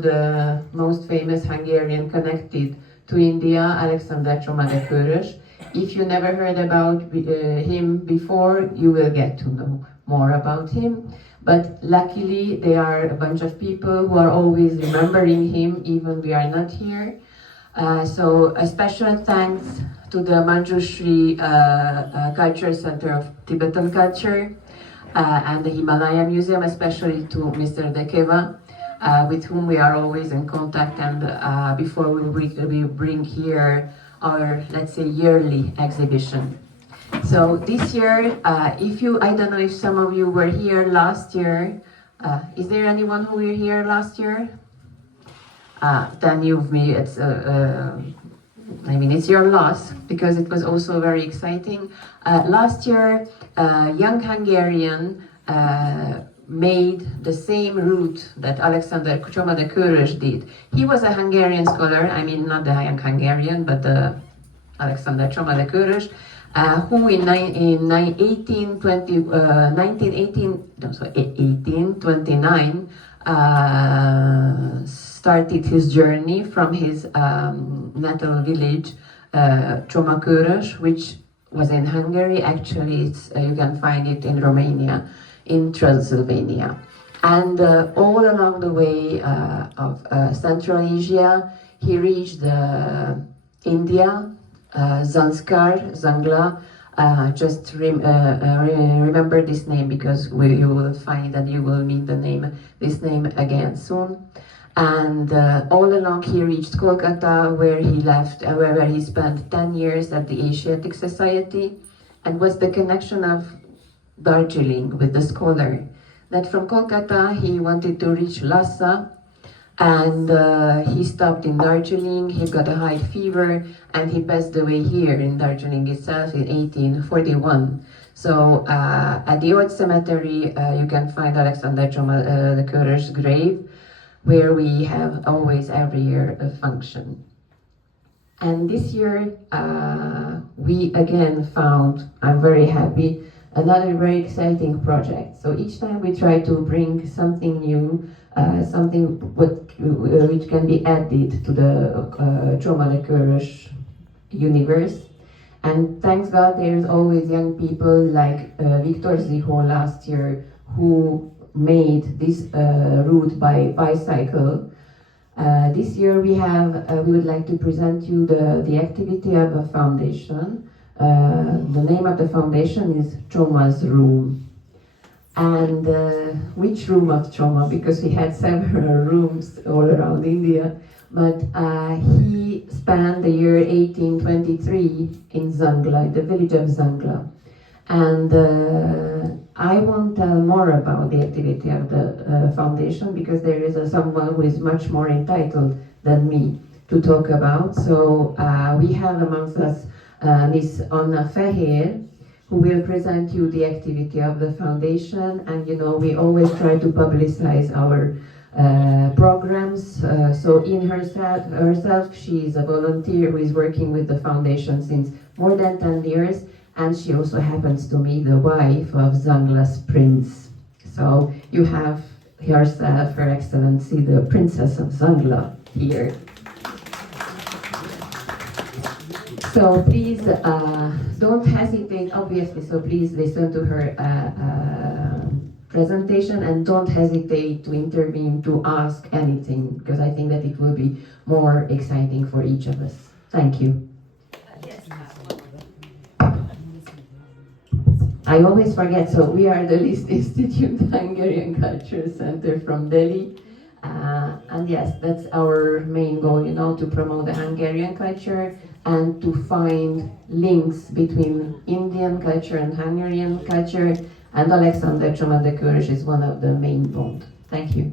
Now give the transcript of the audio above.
The most famous Hungarian connected to India, Alexander Csoma. If you never heard about him before, you will get to know more about him. But luckily, there are a bunch of people who are always remembering him, even we are not here. So a special thanks to the Manjushree Culture Center of Tibetan Culture and the Himalaya Museum, especially to Mr. Dekeva, with whom we are always in contact, and before we bring here our, let's say, yearly exhibition. So this year, I don't know if some of you were here last year. Is there anyone who were here last year? Then it's your loss, because it was also very exciting. Last year, a young Hungarian made the same route that Alexander Csoma did. He was a Hungarian scholar, not the young Hungarian, but Alexander Csoma, who in 1829 started his journey from his natal village, Csoma, which was in Hungary. Actually, you can find it in Romania, in Transylvania. And all along the way of Central Asia, he reached India, Zangla. Just remember this name, because you will find that you will meet this name again soon. And all along he reached Kolkata, where he spent 10 years at the Asiatic Society, and was the connection of Darjeeling with the scholar. That from Kolkata he wanted to reach Lhasa, and he stopped in Darjeeling. He got a high fever, and he passed away here in Darjeeling itself in 1841. So at the old cemetery you can find Alexander Csoma's grave, where we have always every year a function. And this year we again found, I'm very happy, another very exciting project. So each time we try to bring something new, something which can be added to the Csoma universe. And thanks God, there's always young people like Viktor Ziho last year, who made this route by bicycle. This year we would like to present you the activity of a foundation. The name of the foundation is Csoma's Room. And which room of Csoma? Because he had several rooms all around India. But he spent the year 1823 in Zangla, the village of Zangla. And I won't tell more about the activity of the foundation, because there is someone who is much more entitled than me to talk about. So we have amongst us Miss Anna Fehér, who will present you the activity of the foundation. And we always try to publicize our programs. So in herself, she is a volunteer who is working with the foundation since more than 10 years. And she also happens to be the wife of Zangla's prince. So you have herself, Her Excellency, the Princess of Zangla here. So please don't hesitate, obviously, so please listen to her presentation, and don't hesitate to intervene, to ask anything, because I think that it will be more exciting for each of us. Thank you. I always forget, so we are the List Institute Hungarian Culture Center from Delhi. And yes, that's our main goal, to promote the Hungarian culture and to find links between Indian culture and Hungarian culture. And Alexander Csoma is one of the main bonds. Thank you.